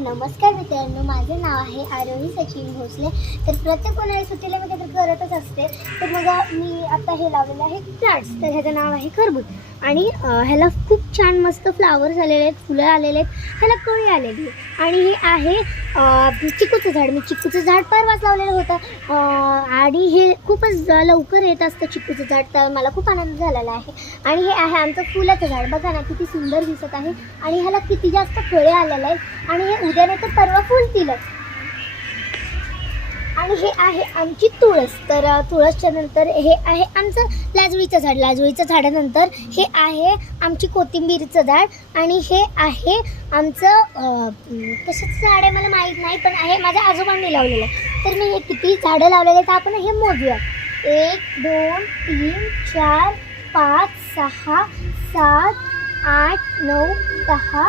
नमस्कार मित्रांनो, माझे नाव आहे आरोही सचिन भोसले। तर प्रत्येक उन्हाळी सुट्टीला मी काहीतरी करतच असते। तर मग मी आता हे लावलेलं आहे प्लांट्स। तर ह्याचं नाव आहे खरबूज आणि ह्याला खूप छान मस्त फ्लावर्स आलेले आहेत, फुलं आलेले आहेत, ह्याला कळी आलेली आहे। आणि हे आहे चिकूचं झाड। मी चिकूचं झाड परवाच लावलेलं होतं आणि हे खूपच लवकर येत असतं चिकूचं झाड, तर मला खूप आनंद झालेला आहे। आणि हे आहे आमचं फुलाचं झाड, बघा ना किती सुंदर दिसत आहे आणि ह्याला किती जास्त फळे आलेले आहेत आणि हे उद्या नाही तर परवा फुलतीलच। आणि हे आहे आमची तुळस। तर तुळसच्या नंतर हे आहे आमचं लाजळीचं झाड। लाजळीच्या झाडानंतर हे आहे आमची कोथिंबीरचं झाड आणि हे आहे आमचं कशाचं झाड आहे मला माहीत नाही, पण आहे माझ्या आजोबांनी लावलेलं आहे। तर मी हे किती झाडं लावलेले आहेत आपण हे मोजूया। 1 2 3 4 5 6 7 8 9 10